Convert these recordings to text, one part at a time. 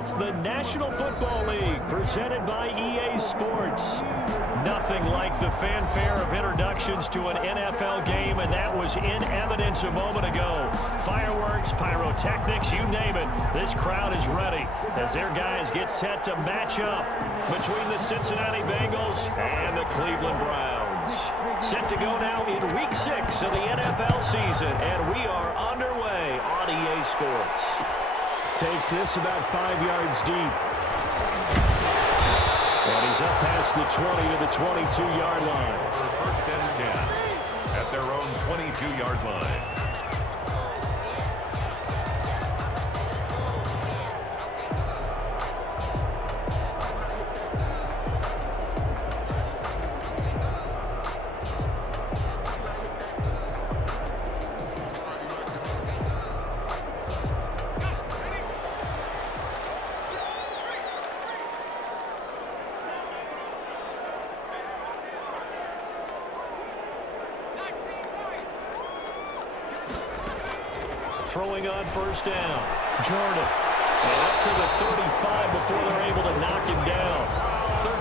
It's the National Football League presented by EA Sports. Nothing like the fanfare of introductions to an NFL game, and that was in evidence a moment ago. Fireworks, pyrotechnics, you name it. This crowd is ready as their guys get set to match up between the Cincinnati Bengals and the Cleveland Browns. Set to go now in Week 6 of the NFL season, and we are underway on EA Sports. Takes this about 5 yards deep. And he's up past the 20 to the 22-yard line. First and 10 at their own 22-yard line. Throwing on first down. Jordan. And up to the 35 before they're able to knock him down.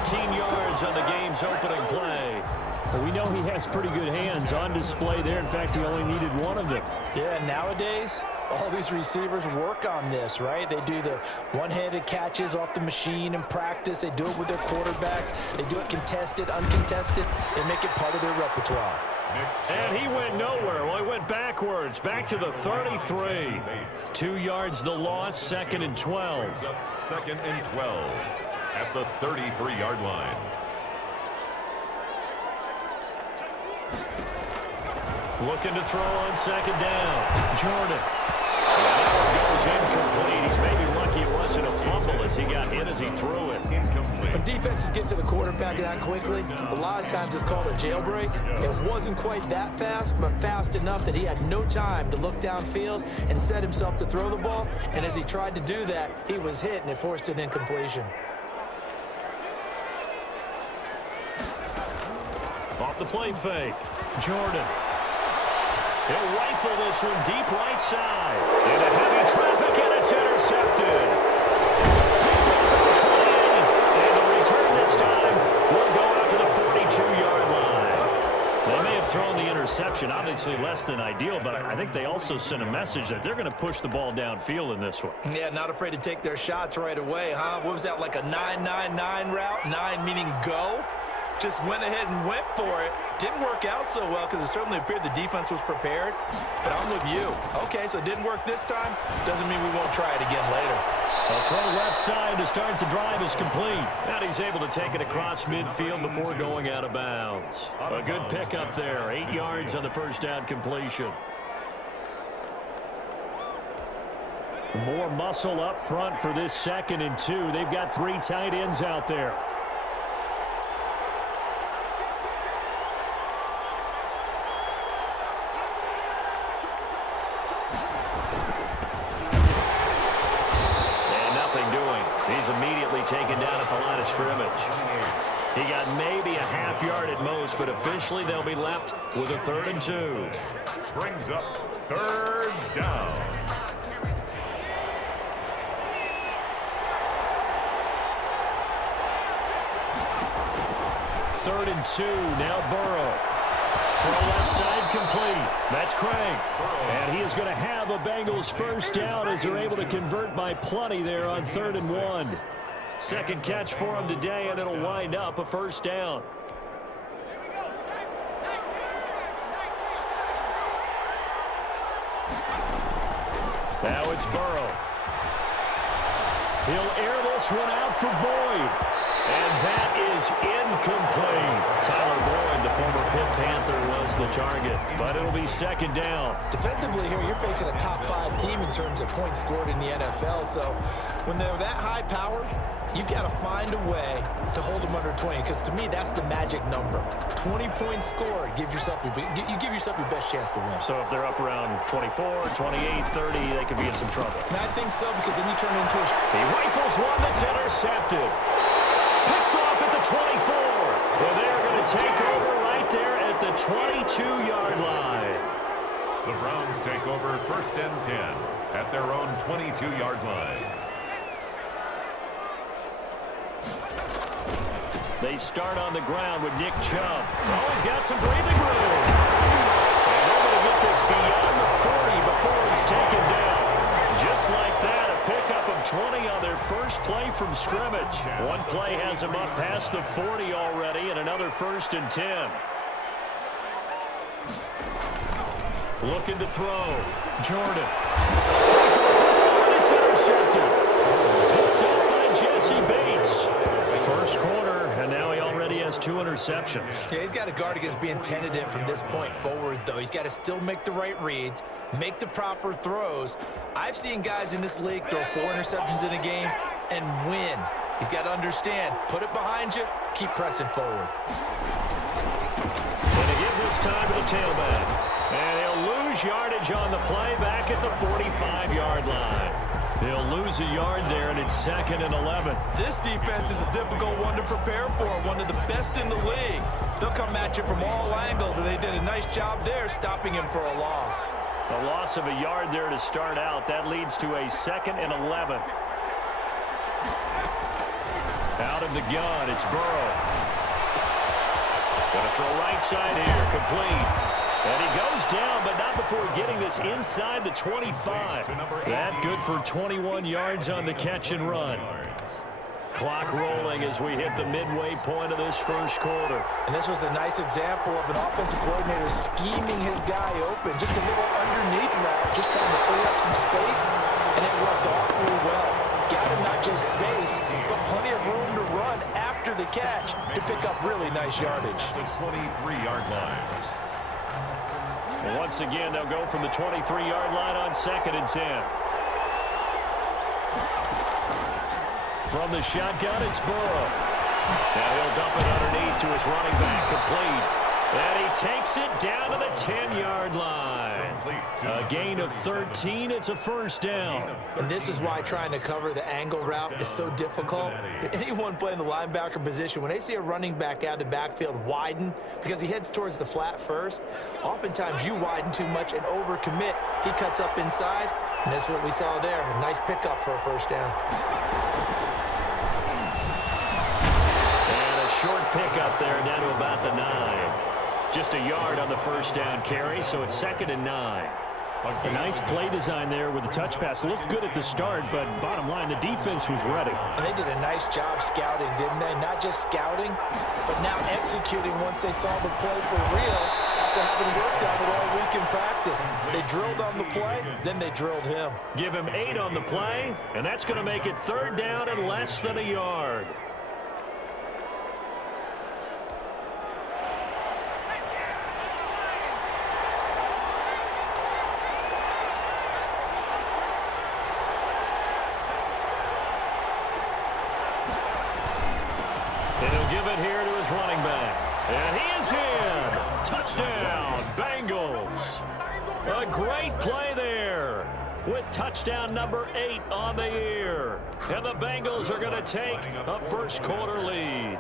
13 yards on the game's opening play. Well, we know he has pretty good hands on display there. In fact, he only needed one of them. Yeah, nowadays, all these receivers work on this, right? They do the one-handed catches off the machine in practice. They do it with their quarterbacks. They do it contested, uncontested. They make it part of their repertoire. And he went nowhere. Well, he went backwards, back to the 33. 2 yards the loss, second and 12. Second and 12 at the 33-yard line. Looking to throw on second down. Jordan. And that one goes incomplete. He's maybe lucky it wasn't a fumble as he got hit as he threw it. Incomplete. When defenses get to the quarterback that quickly, a lot of times it's called a jailbreak. It wasn't quite that fast, but fast enough that he had no time to look downfield and set himself to throw the ball. And as he tried to do that, he was hit, and it forced an incompletion. Off the play fake. Jordan. He'll rifle this one deep right side. Into heavy traffic, and it's intercepted. Picked off at the 28. And the return this time will go out to the 42-yard line. They may have thrown the interception, obviously less than ideal, but I think they also sent a message that they're going to push the ball downfield in this one. Yeah, not afraid to take their shots right away, huh? What was that, like a 9-9-9 route? 9 meaning go? Just went ahead and went for it. Didn't work out so well because it certainly appeared the defense was prepared. But I'm with you. Okay, so it didn't work this time. Doesn't mean we won't try it again later. A throw left side to start the drive is complete. And he's able to take it across midfield before going out of bounds. A good pickup there. 8 yards on the first down completion. More muscle up front for this second and 2. They've got 3 tight ends out there. He's immediately taken down at the line of scrimmage. He got maybe a half yard at most, but officially they'll be left with a 3rd and 2. Brings up 3rd down. Third and 2, now Burrow. Throw left side complete. That's Craig. And he is going to have a Bengals first down as they're able to convert by plenty there on 3rd and 1. Second catch for him today, and it'll wind up a first down. Now it's Burrow. He'll air this one out for Boyd. And that is incomplete. Tyler Boyd, the former Pitt Panther, was the target. But it'll be second down. Defensively here, you're facing a top-5 team in terms of points scored in the NFL. So when they're that high-powered, you've got to find a way to hold them under 20. Because to me, that's the magic number. 20 points scored. You give yourself your best chance to win. So if they're up around 24, 28, 30, they could be in some trouble. And I think so, because then you turn it into a... He rifles one that's intercepted. Picked off at the 24. Well, they're going to take over right there at the 22-yard line. The Browns take over 1st and 10 at their own 22-yard line. They start on the ground with Nick Chubb. Oh, he's got some breathing room. And they're going to get this beyond the 40 before he's taken down. Just like that, a pickup of 20 on their first play from scrimmage. One play has them up past the 40 already, and another 1st and 10. Looking to throw. Jordan. And it's intercepted. Picked up by Jesse Bates. First quarter, and now he already has 2 interceptions. Yeah, he's got to guard against being tentative from this point forward, though. He's got to still make the right reads, make the proper throws. I've seen guys in this league throw 4 interceptions in a game and win. He's got to understand, put it behind you, keep pressing forward. And to give this time to the tailback. And he'll lose yardage on the play back at the 45-yard line. They'll lose a yard there, and it's 2nd and 11. This defense is a difficult one to prepare for, one of the best in the league. They'll come at you from all angles, and they did a nice job there stopping him for a loss. A loss of a yard there to start out. That leads to a 2nd and 11. Out of the gun, it's Burrow. Going to throw right side here, complete. And he goes down, but not before getting this inside the 25. That good for 21 yards on the catch and run. Clock rolling as we hit the midway point of this first quarter. And this was a nice example of an offensive coordinator scheming his guy open. Just a little underneath route, just trying to free up some space, and it worked awfully well. Got him not just space, but plenty of room to run after the catch to pick up really nice yardage. The 23-yard line. Once again, they'll go from the 23-yard line on 2nd and 10. From the shotgun, it's Burrow. Now he'll dump it underneath to his running back, complete. And he takes it down to the 10-yard line. A gain of 13. It's a 1st down. And this is why trying to cover the angle route is so difficult. Anyone playing the linebacker position, when they see a running back out of the backfield widen because he heads towards the flat first, oftentimes you widen too much and overcommit. He cuts up inside, and that's what we saw there. A nice pickup for a 1st down. And a short pickup there down to about the 9. Just a yard on the 1st down carry, so it's 2nd and 9. A nice play design there with the touch pass. Looked good at the start, but bottom line, the defense was ready. And they did a nice job scouting, didn't they? Not just scouting, but now executing once they saw the play for real after having worked on it all week in practice. They drilled on the play, then they drilled him. Give him 8 on the play, and that's going to make it 3rd down and less than a yard. And he'll give it here to his running back. And he is in. Touchdown, Bengals. A great play there with touchdown number 8 on the year. And the Bengals are going to take a first quarter lead.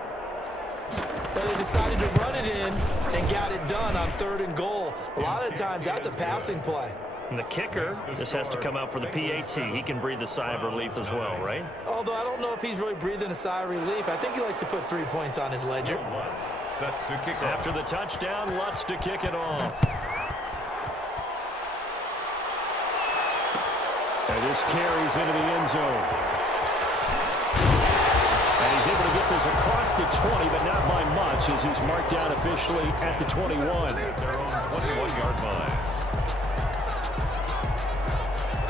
But they decided to run it in and got it done on 3rd and goal. A lot of times that's a passing play. And the kicker, this has to come out for the PAT. He can breathe a sigh of relief as well, right? Although I don't know if he's really breathing a sigh of relief. I think he likes to put 3 points on his ledger. Set to kick off. After the touchdown, Lutz to kick it off. And this carries into the end zone. And he's able to get this across the 20, but not by much, as he's marked down officially at the 21. Their own 21-yard line.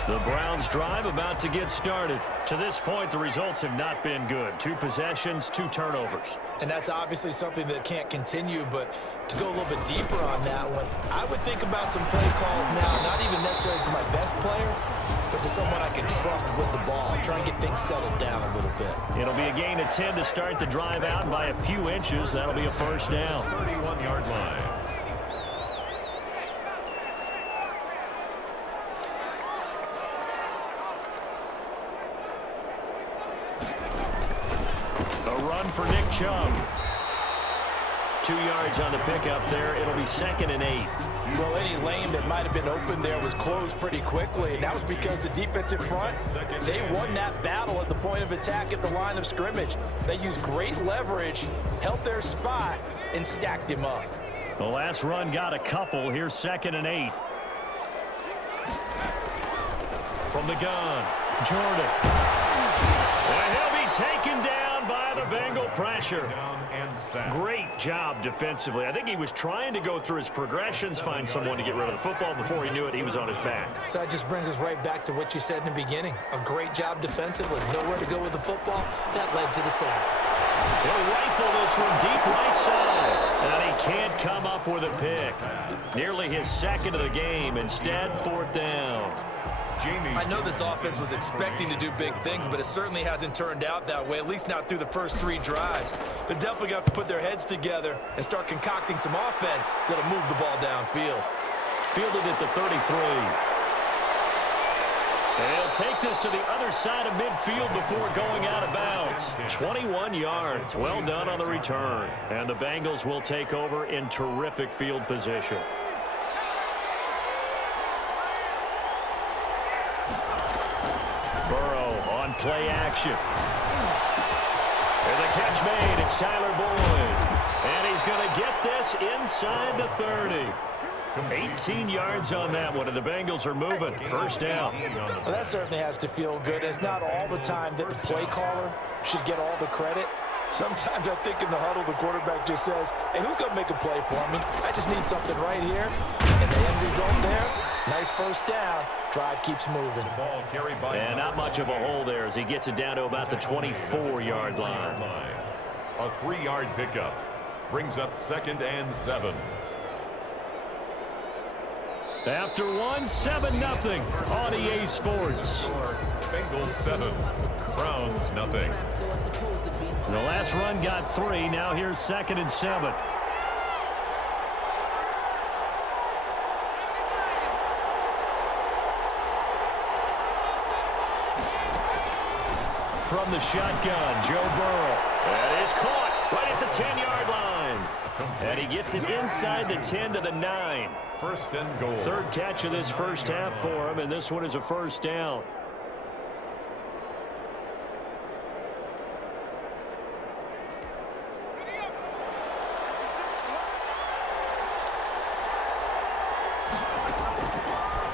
The Browns drive about to get started. To this point, the results have not been good. 2 possessions, 2 turnovers. And that's obviously something that can't continue, but to go a little bit deeper on that one, I would think about some play calls now, not even necessarily to my best player, but to someone I can trust with the ball. Try and get things settled down a little bit. It'll be a gain of 10 to start the drive out, and by a few inches, that'll be a first down. 31-yard line. A run for Nick Chubb. 2 yards on the pickup there. It'll be 2nd and 8. Well, any lane that might have been open there was closed pretty quickly, and that was because the defensive front, they won that battle at the point of attack at the line of scrimmage. They used great leverage, held their spot, and stacked him up. The last run got a couple. Here's 2nd and 8. From the gun, Jordan. And he'll be taken down by the Bengal pressure. Great job defensively. I think he was trying to go through his progressions, find someone to get rid of the football. Before he knew it, he was on his back. So that just brings us right back to what you said in the beginning. A great job defensively. Nowhere to go with the football. That led to the sack. He'll rifle this one deep right side. And he can't come up with a pick. Nearly his 2nd of the game. Instead, 4th down. I know this offense was expecting to do big things, but it certainly hasn't turned out that way, at least not through the first 3 drives. They're definitely going to have to put their heads together and start concocting some offense that'll move the ball downfield. Fielded at the 33. And he'll take this to the other side of midfield before going out of bounds. 21 yards. Well done on the return. And the Bengals will take over in terrific field position. Play action. And the catch made. It's Tyler Boyd. And he's going to get this inside the 30. 18 yards on that one, and the Bengals are moving. 1st down. Well, that certainly has to feel good. It's not all the time that the play caller should get all the credit. Sometimes I think in the huddle, the quarterback just says, hey, who's going to make a play for me? I just need something right here. And the end result there, nice 1st down. Drive keeps moving. Ball carried by and not much of a hole there as he gets it down to about the 24-yard line. A 3-yard pickup brings up 2nd and 7. After 7-0 on EA Sports. Bengals 7, Browns nothing. The last run got 3. Now here's 2nd and 7. From the shotgun, Joe Burrow. That is caught right at the 10-yard line. And he gets it inside the 10 to the 9. 1st and goal. 3rd catch of this 1st half for him, and this one is a 1st down.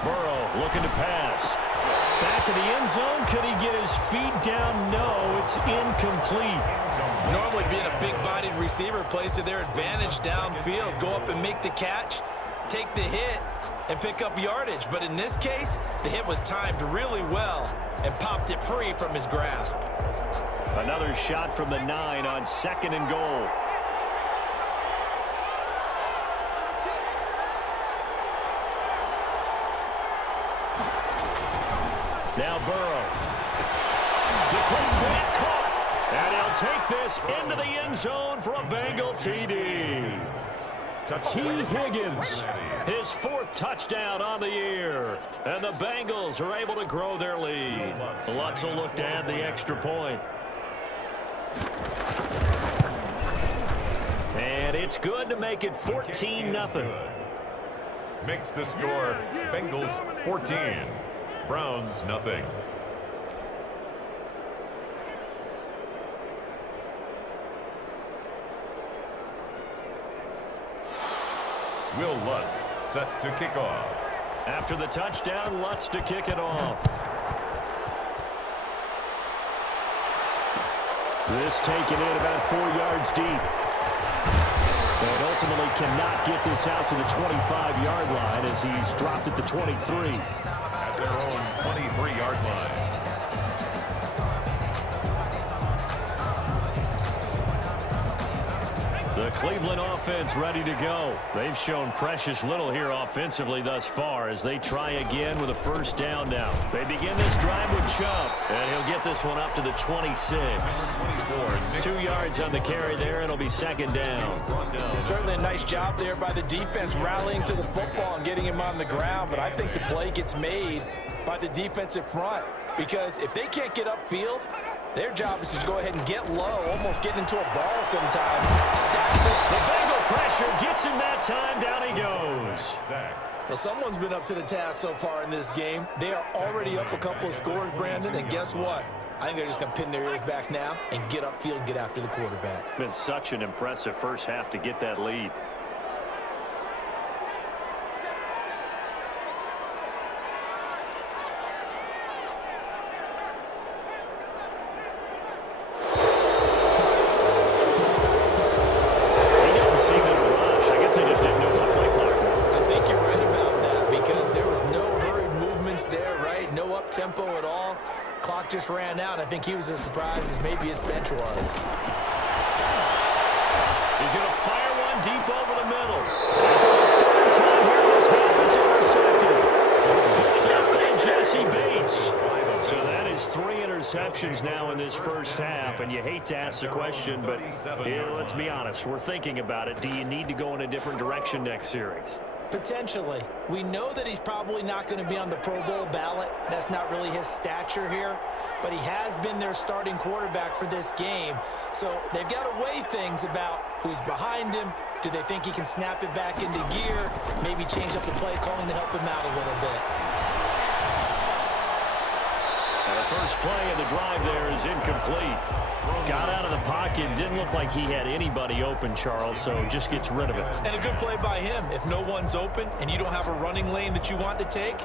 Burrow looking to pass. Back of the end zone. Could he get his feet down? No, it's incomplete. Normally being a big-bodied receiver plays to their advantage downfield. Go up and make the catch, take the hit, and pick up yardage. But in this case, the hit was timed really well and popped it free from his grasp. Another shot from the 9 on 2nd and goal. Now Burrow. The quick slant caught. And he'll take this into the end zone for a Bengal TD. T. Higgins, his 4th touchdown on the year. And the Bengals are able to grow their lead. Lutz will look to add the extra point. And it's good to make it 14-0. Makes the score Bengals 14, Browns nothing. Will Lutz set to kick off. After the touchdown, Lutz to kick it off. This taken in about 4 yards deep. And ultimately cannot get this out to the 25-yard line as he's dropped at the 23. At their own 23-yard line. The Cleveland offense ready to go. They've shown precious little here offensively thus far as they try again with a 1st down now. They begin this drive with Chubb, and he'll get this one up to the 26. 2 yards on the carry there. It'll be 2nd down. Certainly a nice job there by the defense rallying to the football and getting him on the ground, but I think the play gets made by the defensive front because if they can't get upfield, Their job is to go ahead and get low, almost get into a ball sometimes. Stack it. The Bengal pressure gets him that time. Down he goes. Well, someone's been up to the task so far in this game. They are already up a couple of scores, Brandon, and guess what? I think they're just going to pin their ears back now and get upfield and get after the quarterback. Been such an impressive first half to get that lead. He didn't seem in a rush. I guess they just didn't know what play clock was. I think you're right about that because there was no hurried movements there, right? No up-tempo at all. Clock just ran out. I think he was as surprised as maybe his bench was. He's going to fire one deep over the middle. And for the third time here this half, it's intercepted. Picked up by Jesse Bates. So that is 3 interceptions now in this first half, and you hate to ask the question, but yeah, let's be honest. We're thinking about it. Do you need to go in a different direction next series? Potentially. We know that he's probably not going to be on the Pro Bowl ballot. That's not really his stature here. But he has been their starting quarterback for this game. So they've got to weigh things about who's behind him. Do they think he can snap it back into gear? Maybe change up the play calling to help him out a little bit. And the first play of the drive there is incomplete. Got out of the pocket. Didn't look like he had anybody open, Charles, so just gets rid of it. And a good play by him. If no one's open and you don't have a running lane that you want to take,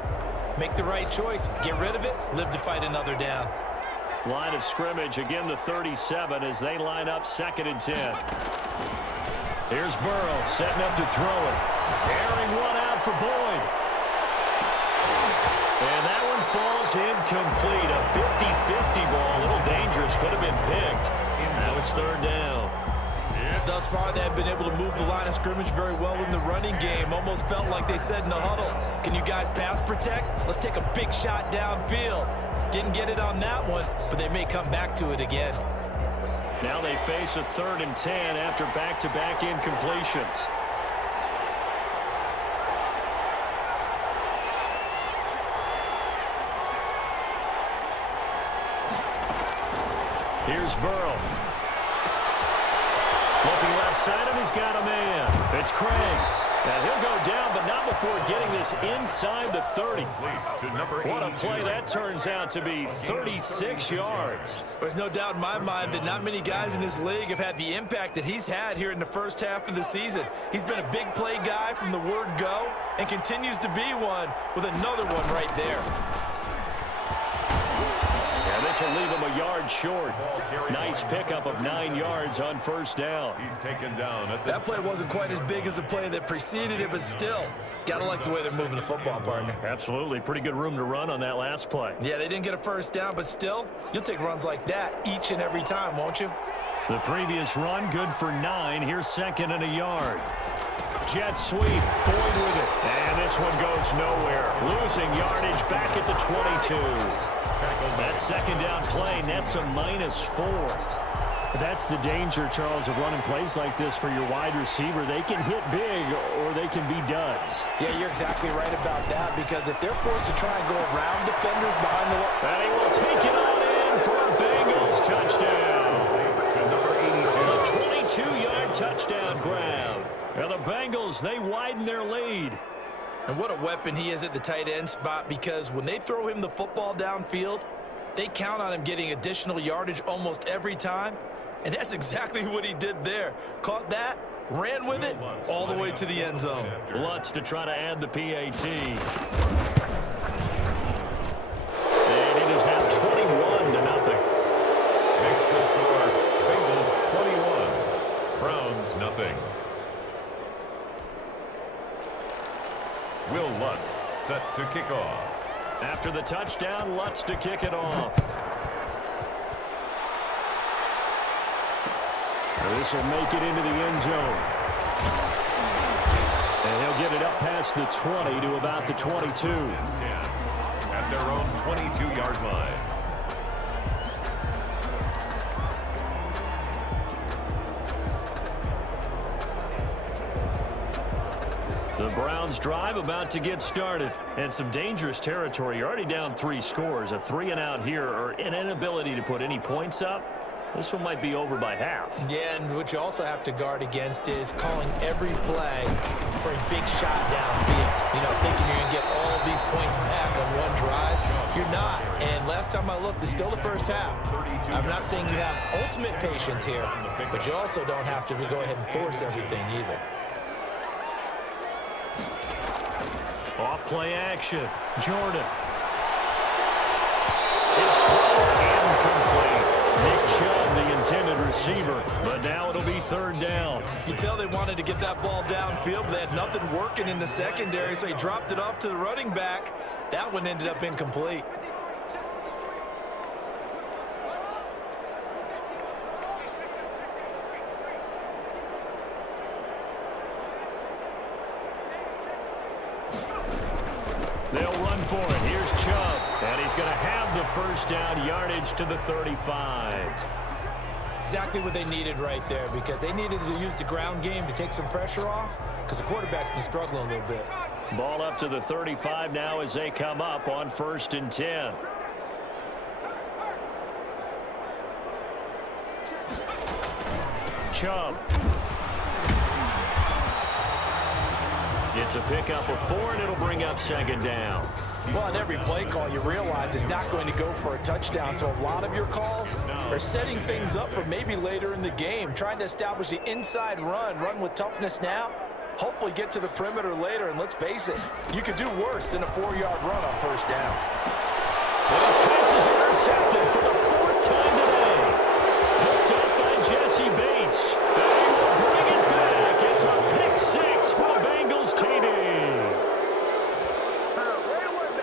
make the right choice. Get rid of it. Live to fight another down. Line of scrimmage, again the 37 as they line up 2nd and 10. Here's Burrow setting up to throw it. Airing one out for Boyd. And that one falls incomplete. A 50-50 ball. A little dangerous. Could have been picked. Now it's 3rd down. Thus far, they have been able to move the line of scrimmage very well in the running game. Almost felt like they said in the huddle, can you guys pass protect? Let's take a big shot downfield. Didn't get it on that one, but they may come back to it again. Now they face a 3rd and 10 after back-to-back incompletions. Here's Burrow. Looking left side, and he's got a man. It's Craig. And he'll go down, but not before getting this inside the 30. What a play that turns out to be. 36 yards. There's no doubt in my mind that not many guys in this league have had the impact that he's had here in the first half of the season. He's been a big play guy from the word go and continues to be one with another one right there. This will leave him a yard short. Nice pickup of 9 yards on 1st down. He's taken down at the That play wasn't quite as big as the play that preceded it, but still, gotta like the way they're moving the football, partner. Absolutely. Pretty good room to run on that last play. Yeah, they didn't get a 1st down, but still, you'll take runs like that each and every time, won't you? The previous run, good for 9. Here's 2nd and a yard. Jet sweep. Boyd with it. And this one goes nowhere. Losing yardage back at the 22. That 2nd down play nets a -4. That's the danger, Charles, of running plays like this for your wide receiver. They can hit big or they can be duds. Yeah, you're exactly right about that because if they're forced to try and go around defenders behind the wall. And he will take it on in for a Bengals touchdown. A 22-yard touchdown grab. And the Bengals, they widen their lead. And what a weapon he is at the tight end spot because when they throw him the football downfield, they count on him getting additional yardage almost every time. And that's exactly what he did there. Caught that, ran with it, all the way to the end zone. Lutz to try to add the PAT. And it is now 21-0. Makes the score Bengals 21, Browns nothing. Will Lutz set to kick off. After the touchdown, Lutz to kick it off. This will make it into the end zone. And he'll get it up past the 20 to about the 22. At their own 22-yard line. The Browns drive about to get started. And some dangerous territory. You're already down 3 scores. A 3-and-out here, or an inability to put any points up. This one might be over by half. Yeah, and what you also have to guard against is calling every play for a big shot downfield. You know, thinking you're going to get all these points back on one drive. You're not. And last time I looked, it's still the first half. I'm not saying you have ultimate patience here, but you also don't have to go ahead and force everything either. Off play action. Jordan. His throw incomplete. Nick Chubb, the intended receiver, but now it'll be 3rd down. You tell they wanted to get that ball downfield, but they had nothing working in the secondary, so he dropped it off to the running back. That one ended up incomplete. They'll run for it. Here's Chubb, and he's going to have the 1st down, yardage to the 35. Exactly what they needed right there, because they needed to use the ground game to take some pressure off, because the quarterback's been struggling a little bit. Ball up to the 35 now as they come up on 1st and 10. Chubb. It's a pickup of 4, and it'll bring up 2nd down. Well, on every play call, you realize it's not going to go for a touchdown, so a lot of your calls are setting things up for maybe later in the game, trying to establish the inside run with toughness now, hopefully get to the perimeter later, and let's face it, you could do worse than a 4-yard run on 1st down. And his pass is intercepted for the 4th time today. Picked up by Jesse Bates. They will bring it back. It's a pick 6 for the Bengals TD.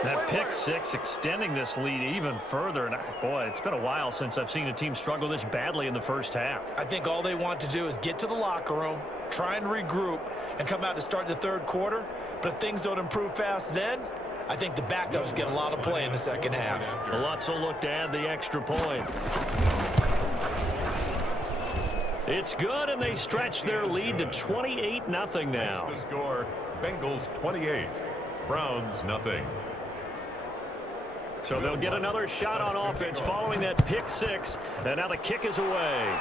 That pick 6 extending this lead even further. And boy, it's been a while since I've seen a team struggle this badly in the 1st half. I think all they want to do is get to the locker room, try and regroup, and come out to start the 3rd quarter. But if things don't improve fast then, I think the backups get a lot of play in the 2nd half. Lots will look to add the extra point. It's good, and they stretch their lead to 28-0 now. The score, Bengals 28, Browns nothing. So they'll get another shot on offense following that pick 6, and now the kick is away.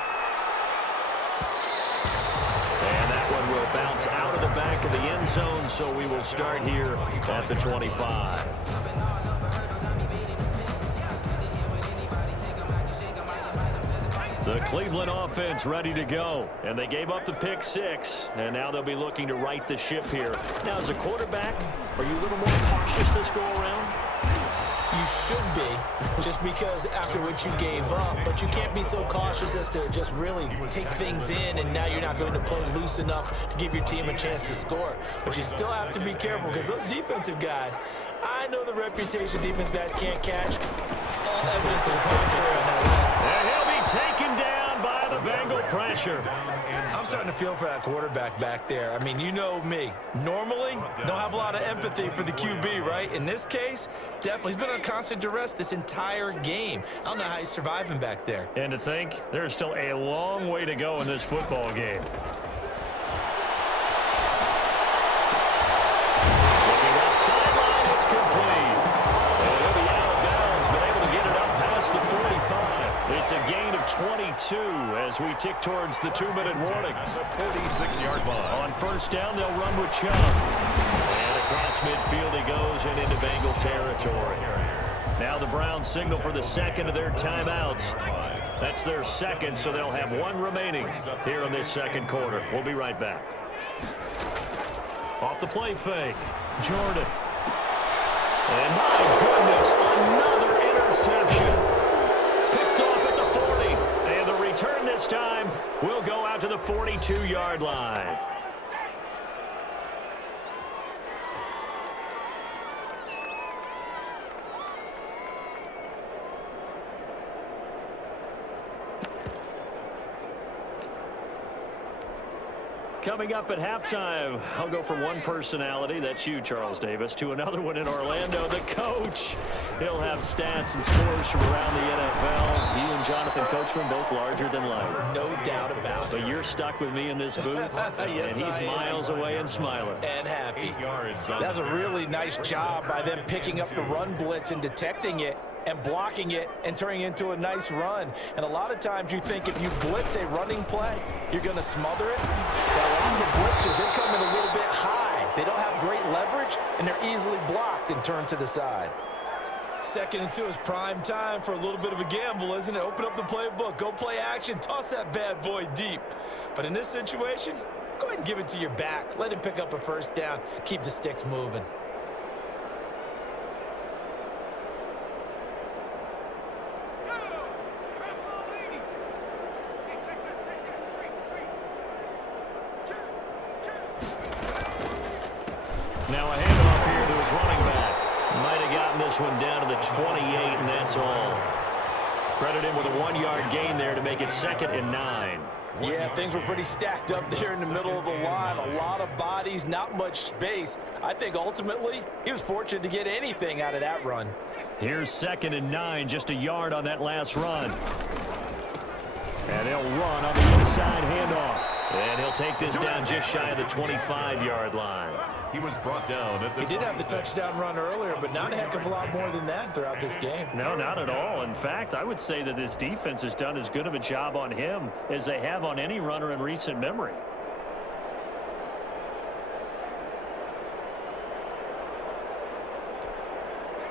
And that one will bounce out of the back of the end zone, so we will start here at the 25. The Cleveland offense ready to go, and they gave up the pick 6, and now they'll be looking to right the ship here. Now, as a quarterback, are you a little more cautious this go around? You should be, just because after what you gave up, but you can't be so cautious as to just really take things in, and now you're not going to play loose enough to give your team a chance to score. But you still have to be careful, because those defensive guys, I know the reputation defense guys can't catch. All evidence to the contrary on that. And he'll be taken down by the Bengal pressure. I'm starting to feel for that quarterback back there. I mean, you know me. Normally, don't have a lot of empathy for the QB, right? In this case, definitely. He's been on constant duress this entire game. I don't know how he's surviving back there. And to think, there's still a long way to go in this football game. Looking left sideline, it's complete. And he'll be out of bounds, but able to get it up past the 45. It's a gain of 22 as we tick towards the 2-minute warning. The 46-yard line. On 1st down, they'll run with Chubb. And across midfield he goes and into Bengal territory. Now the Browns signal for the 2nd of their timeouts. That's their 2nd, so they'll have 1 remaining here in this 2nd quarter. We'll be right back. Off the play fake, Jordan. And my goodness, another interception. Picked off at the 40. And the return this time will go out to the 42-yard line. Coming up at halftime, I'll go from one personality, that's you, Charles Davis, to another one in Orlando, the coach. He'll have stats and scores from around the NFL. You and Jonathan Coachman both larger than life. No doubt about it. But you're stuck with me in this booth, yes, and he's miles away and smiling. And happy. 8 yards. That's a really nice job by them picking up the run blitz and detecting it and blocking it and turning it into a nice run. And a lot of times you think if you blitz a running play, you're going to smother it. But a lot of the blitzers, they come in a little bit high. They don't have great leverage, and they're easily blocked and turned to the side. 2nd and 2 is prime time for a little bit of a gamble, isn't it? Open up the playbook, go play action, toss that bad boy deep. But in this situation, go ahead and give it to your back. Let him pick up a first down. Keep the sticks moving. Now a handoff here to his running back. Might have gotten this one down to the 28, and that's all. Credit him with a 1-yard gain there to make it 2nd and 9. Yeah, things were pretty stacked up there in the middle of the line. A lot of bodies, not much space. I think ultimately he was fortunate to get anything out of that run. Here's 2nd and 9, just a yard on that last run. And they'll run on the inside handoff. And he'll take this down just shy of the 25-yard line. He was brought down at the He did have the 26. touchdown run earlier, but not a heck of a lot more than that throughout this game. No, not at all. In fact, I would say that this defense has done as good of a job on him as they have on any runner in recent memory.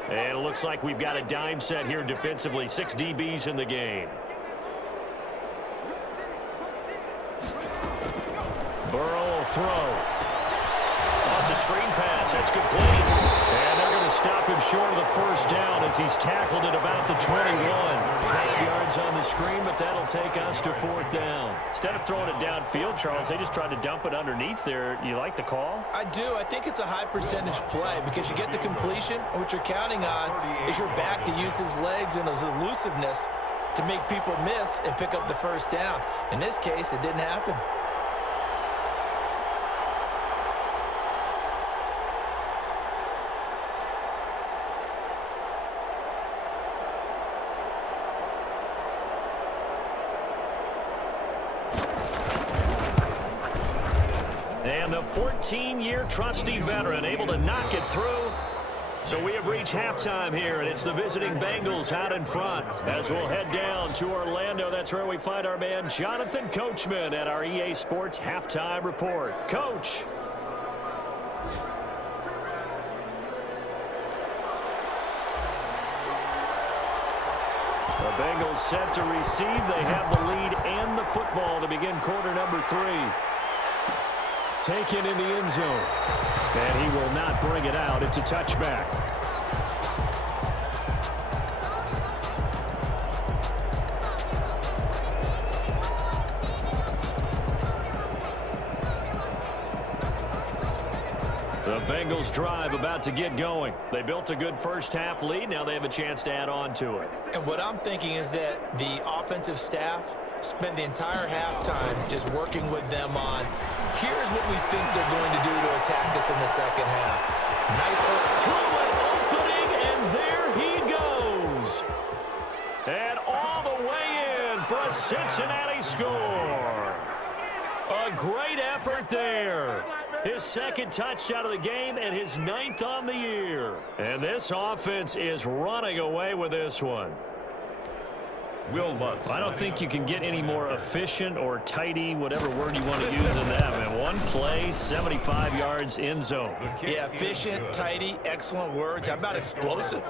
And it looks like we've got a dime set here defensively. 6 DBs in the game. Burrow will throw. Oh, it's a screen pass. That's complete. And they're going to stop him short of the first down as he's tackled at about the 21. 5 yards on the screen, but that'll take us to 4th down. Instead of throwing it downfield, Charles, they just tried to dump it underneath there. You like the call? I do. I think it's a high percentage play because you get the completion, and what you're counting on is your back to use his legs and his elusiveness to make people miss and pick up the first down. In this case, it didn't happen. And the 14-year trusty veteran able to knock it through. So we have reached halftime here, and it's the visiting Bengals out in front. As we'll head down to Orlando, that's where we find our man Jonathan Coachman at our EA Sports Halftime Report. Coach. The Bengals set to receive. They have the lead and the football to begin quarter number 3. Taken in the end zone. And he will not bring it out. It's a touchback. The Bengals drive about to get going. They built a good first half lead. Now they have a chance to add on to it. And what I'm thinking is that the offensive staff spent the entire halftime just working with them on, here's what we think they're going to do to attack us in the second half. Nice Through an opening, and there he goes. And all the way in for a Cincinnati score. A great effort there. His 2nd touchdown of the game and his 9th on the year. And this offense is running away with this one. Will Lutz. I don't think you can get any more efficient or tidy, whatever word you want to use in that. Man, one play, 75 yards in zone. Yeah, efficient, tidy, excellent words. How about explosive?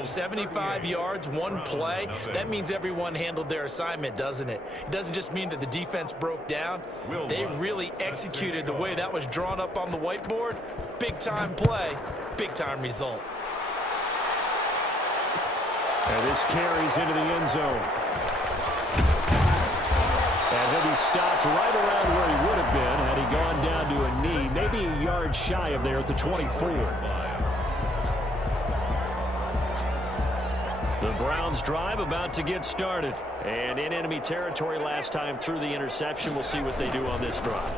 75 yards, one play. That means everyone handled their assignment, doesn't it? It doesn't just mean that the defense broke down. They really executed the way that was drawn up on the whiteboard. Big-time play, big-time result. And this carries into the end zone. And he'll be stopped right around where he would have been had he gone down to a knee, maybe a yard shy of there at the 24. The Browns drive about to get started. And in enemy territory last time through the interception. We'll see what they do on this drive.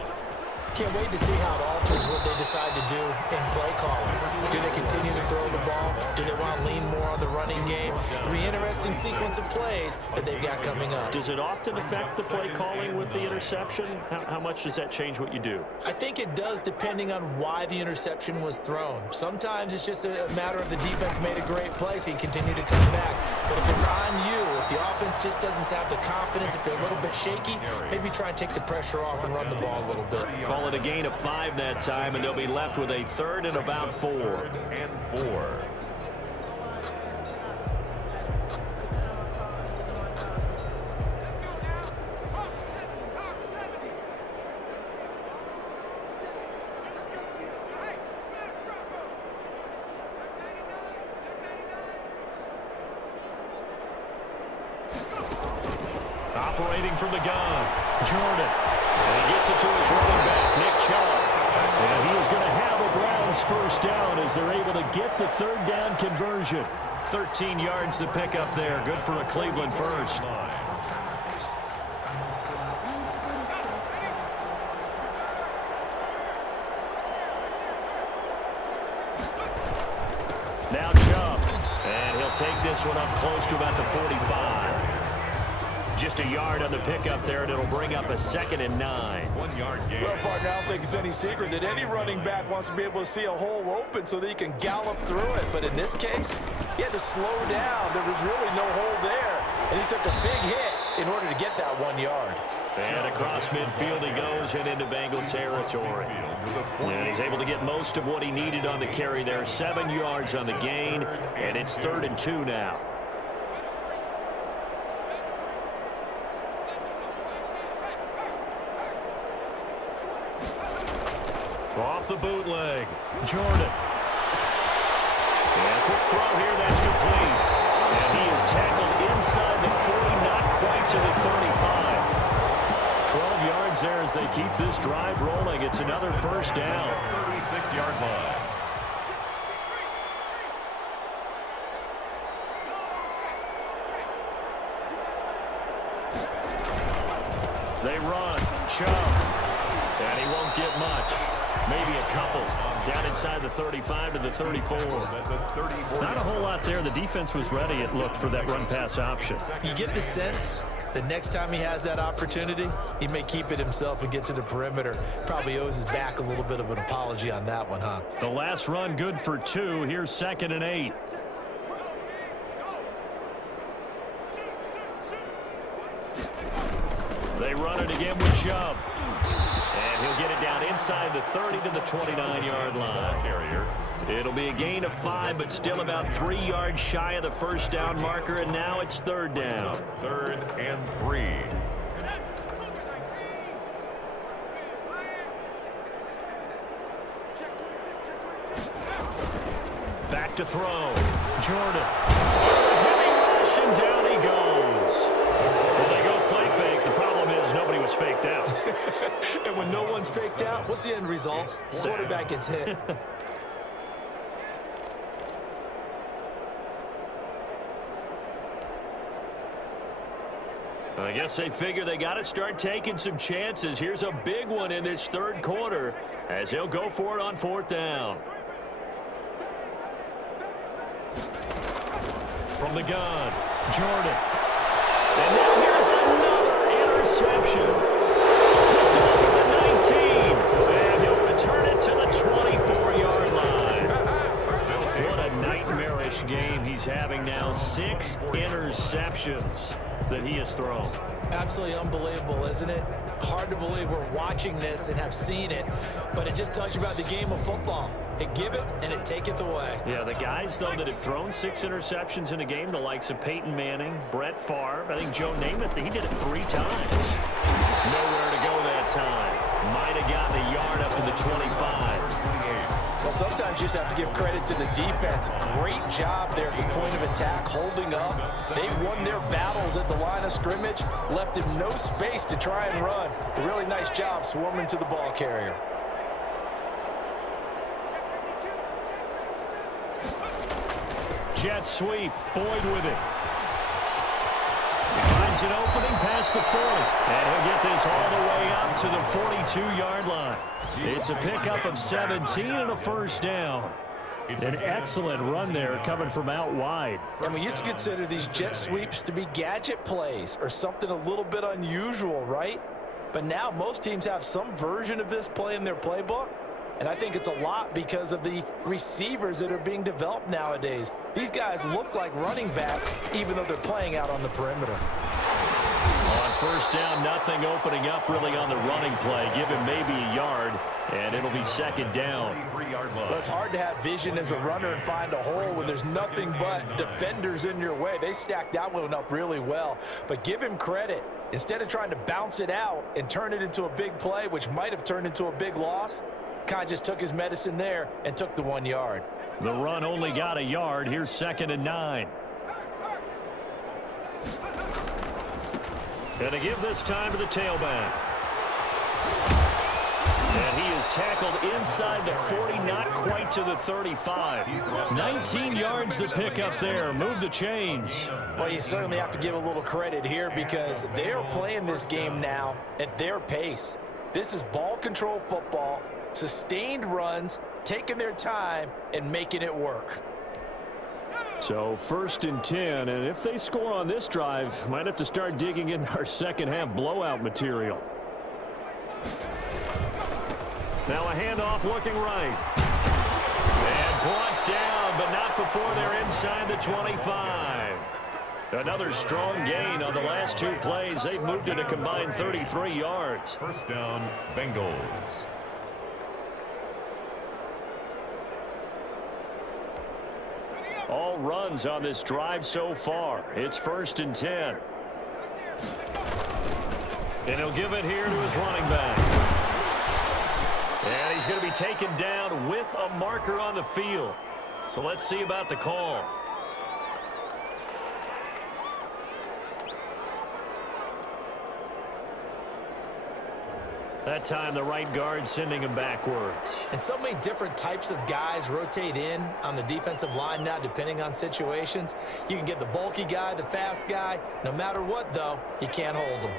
Can't wait to see how it alters what they decide to do in play calling. Do they continue to throw the ball? Do they want to lean more on the running game? It'll be an interesting sequence of plays that they've got coming up. Does it often affect the play calling with the interception? How much does that change what you do? I think it does depending on why the interception was thrown. Sometimes it's just a matter of the defense made a great play, so you continue to come back. But if it's on you, if the offense just doesn't have the confidence, if they're a little bit shaky, maybe try and take the pressure off and run the ball a little bit. Call it a gain of 5 that time, and they'll be left with a 3rd and about 4. 3rd and 4. Operating from the gun, Jordan. And he gets it to his running back, Nick Chubb. And he is going to have a Browns first down as they're able to get the 3rd down conversion. 13 yards to pick up there. Good for a Cleveland first. Now Chubb. And he'll take this one up close to about the 45. Just a yard on the pickup there, and it'll bring up a 2nd and 9. 1 yard gain. Well, partner, I don't think it's any secret that any running back wants to be able to see a hole open so that he can gallop through it. But in this case, he had to slow down. There was really no hole there, and he took a big hit in order to get that 1 yard. And across midfield he goes and into Bengal territory. And he's able to get most of what he needed on the carry there. 7 yards on the gain, and it's 3rd and 2 now. Off the bootleg, Jordan. And a quick throw here, that's complete. And he is tackled inside the 40, not quite to the 35. 12 yards there as they keep this drive rolling. It's another first down. 36-yard line. They run, Chubb. And he won't get much. Maybe a couple. Down inside the 35 to the 34. Not a whole lot there. The defense was ready, it looked, for that run-pass option. You get the sense that next time he has that opportunity, he may keep it himself and get to the perimeter. Probably owes his back a little bit of an apology on that one, huh? The last run good for 2. Here's 2nd and 8. They run it again with Chubb. And he'll get it down inside the 30 to the 29-yard line. It'll be a gain of 5, but still about 3 yards shy of the first down marker, and now it's 3rd down. 3rd and 3. Back to throw. Jordan. Heavy rush, and down he goes. Well, they go play fake. The problem is nobody was faked out. And when no one's faked out, what's the end result? Quarterback gets hit. I guess they figure they got to start taking some chances. Here's a big one in this 3rd quarter as he'll go for it on 4th down. From the gun, Jordan. And now here's another interception. Picked off at the 19. And he'll return it to the 24-yard line. What a nightmarish game he's having now. 6 interceptions that he has thrown. Absolutely unbelievable, isn't it? Hard to believe we're watching this and have seen it, but it just tells you about the game of football. It giveth and it taketh away. Yeah, the guys, though, that have thrown 6 interceptions in a game, the likes of Peyton Manning, Brett Favre, I think Joe Namath, he did it 3 times. Nowhere to go that time. Might have gotten a yard up to the 25. Well, sometimes you just have to give credit to the defense. Great job there at the point of attack, holding up. They won their battles at the line of scrimmage, left him no space to try and run. A really nice job swarming to the ball carrier. Jet sweep, Boyd with it. He finds Finds an opening past the 40. And he'll get this all the way up to the 42-yard line. It's a pickup of 17 and a first down. An excellent run there coming from out wide. And we used to consider these jet sweeps to be gadget plays or something a little bit unusual, right? But now most teams have some version of this play in their playbook. And I think it's a lot because of the receivers that are being developed nowadays. These guys look like running backs even though they're playing out on the perimeter. On first down, nothing opening up really on the running play. Give him maybe a yard, and it'll be second down. Well, it's hard to have vision as a runner and find a hole when there's nothing but defenders in your way. They stacked that one up really well. But give him credit. Instead of trying to bounce it out and turn it into a big play, which might have turned into a big loss, kind of just took his medicine there and took the 1 yard. The run only got a yard. Here's 2nd and 9. And to give this time to the tailback. And he is tackled inside the 40, not quite to the 35. 19 yards to pick up there. Move the chains. Well, you certainly have to give a little credit here because they're playing this game now at their pace. This is ball control football, sustained runs, taking their time and making it work. So 1st and 10, and if they score on this drive, might have to start digging in our second half blowout material. Now a handoff looking right. And brought down, but not before they're inside the 25. Another strong gain on the last 2 plays. They've moved it a combined 33 yards. First down, Bengals. All runs on this drive so far. It's 1st and 10. And he'll give it here to his running back. And he's going to be taken down with a marker on the field. So let's see about the call. That time the right guard sending him backwards. And so many different types of guys rotate in on the defensive line now depending on situations. You can get the bulky guy, the fast guy. No matter what, though, you can't hold them.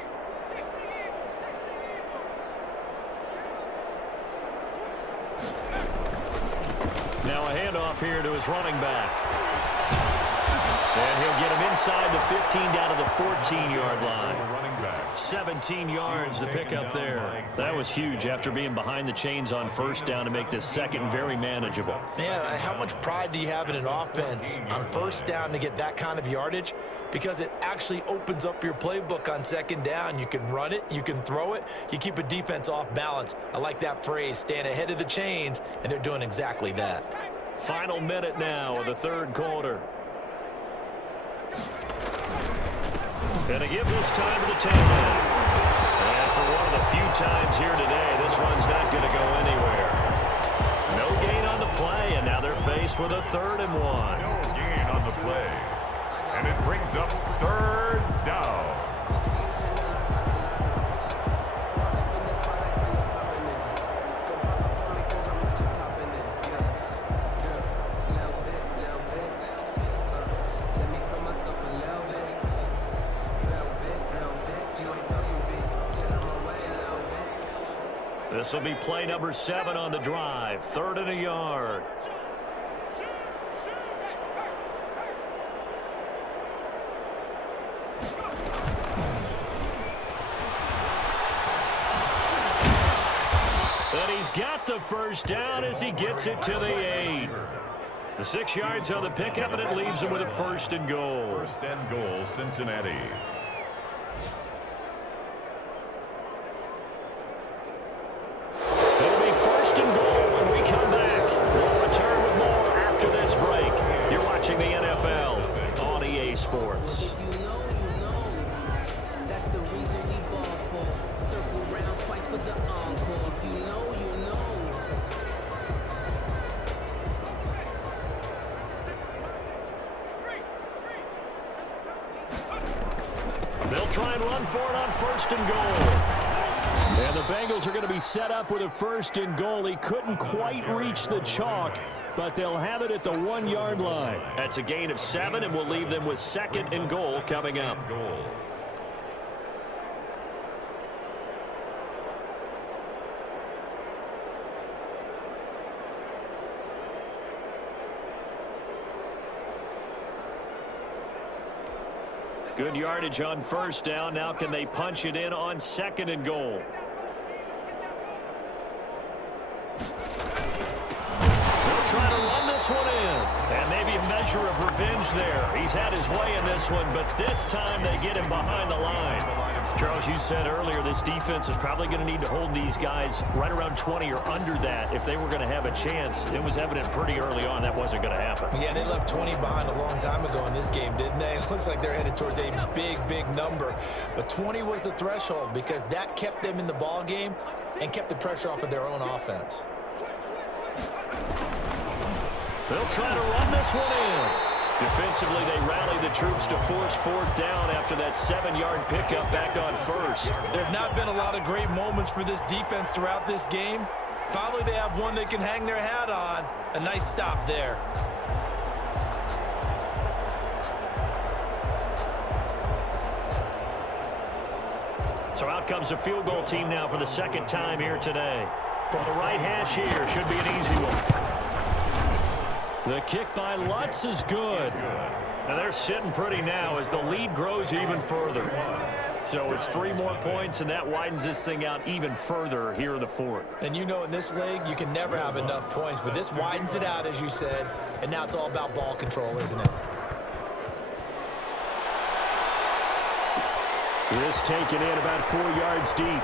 Now a handoff here to his running back. And he'll get him inside the 15 down to the 14-yard line. 17 yards to pick up there. That was huge after being behind the chains on first down to make this second very manageable. Yeah, how much pride do you have in an offense on first down to get that kind of yardage? Because it actually opens up your playbook on second down. You can run it, you can throw it, you keep a defense off balance. I like that phrase, staying ahead of the chains, and they're doing exactly that. Final minute now of the 3rd quarter. And to give this time to the tailback. And for one of the few times here today, this run's not going to go anywhere. No gain on the play, and now they're faced with a 3rd and 1. No gain on the play. And it brings up 3rd down. This will be play number 7 on the drive. 3rd and a yard. And he's got the first down as he gets it to the 8. The 6 yards on the pickup, and it leaves him with a 1st and goal. 1st and goal, Cincinnati. It'll be 1st and goal when we come back. We'll return with more after this break. You're watching the NFL on EA Sports. You know. That's the reason we ball for. Circle round twice for the encore. If you know, you know. They'll try and run for it on 1st and goal. And the Bengals are going to be set up with a 1st and goal. He couldn't quite reach the chalk, but they'll have it at the 1-yard line. That's a gain of 7, and we'll leave them with 2nd and goal coming up. Good yardage on first down. Now can they punch it in on 2nd and goal? They'll try to run this one in. And maybe a measure of revenge there. He's had his way in this one, but this time they get him behind the line. Charles, you said earlier this defense is probably going to need to hold these guys right around 20 or under that if they were going to have a chance. It was evident pretty early on that wasn't going to happen. Yeah, they left 20 behind a long time ago in this game, didn't they? It looks like they're headed towards a big number. But 20 was the threshold because that kept them in the ball game and kept the pressure off of their own offense. They'll try to run this one in. Defensively, they rally the troops to force 4th down after that 7-yard pickup back on first. There have not been a lot of great moments for this defense throughout this game. Finally, they have one they can hang their hat on. A nice stop there. So out comes a field goal team now for the 2nd time here today. From the right hash here, should be an easy one. The kick by Lutz is good. And they're sitting pretty now as the lead grows even further. So it's 3 more points, and that widens this thing out even further here in the 4th. And you know in this league, you can never have enough points, but this widens it out, as you said, and now it's all about ball control, isn't it? This taken in about 4 yards deep.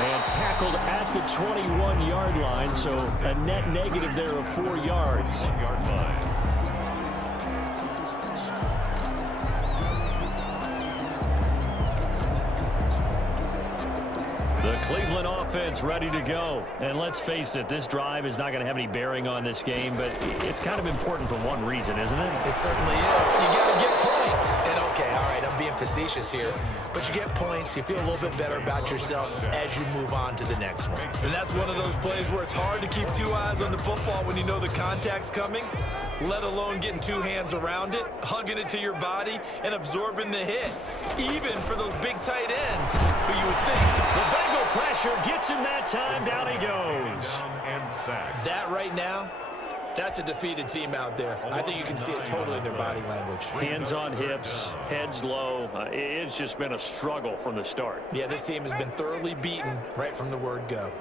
And tackled at the 21-yard line, so a net negative there of 4 yards. 1-yard line. The Cleveland offense ready to go. And let's face it, this drive is not going to have any bearing on this game, but it's kind of important for one reason, isn't it? It certainly is. You got to get points. And okay, all right, I'm being facetious here, but you get points, you feel a little bit better about yourself as you move on to the next one. And that's one of those plays where it's hard to keep 2 eyes on the football when you know the contact's coming, let alone getting 2 hands around it, hugging it to your body, and absorbing the hit, even for those big tight ends who you would think. The Bengal pressure gets him that time. Down he goes. Down and sacked. That right now, that's a defeated team out there. I think you can see it totally in their body language. Hands on hips, heads low. It's just been a struggle from the start. Yeah, this team has been thoroughly beaten right from the word go.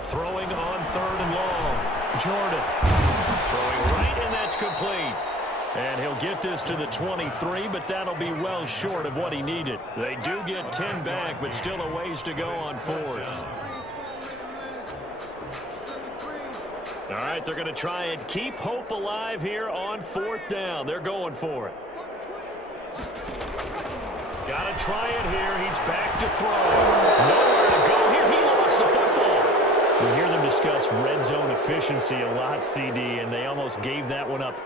Throwing on 3rd and long. Jordan throwing right, and that's complete. And he'll get this to the 23, but that'll be well short of what he needed. They do get 10 back, but still a ways to go on 4th. All right, they're going to try and keep hope alive here on 4th down. They're going for it. Got to try it here. He's back to throw. Nowhere to go here. He lost the football. We hear them discuss red zone efficiency a lot, CD, and they almost gave that one up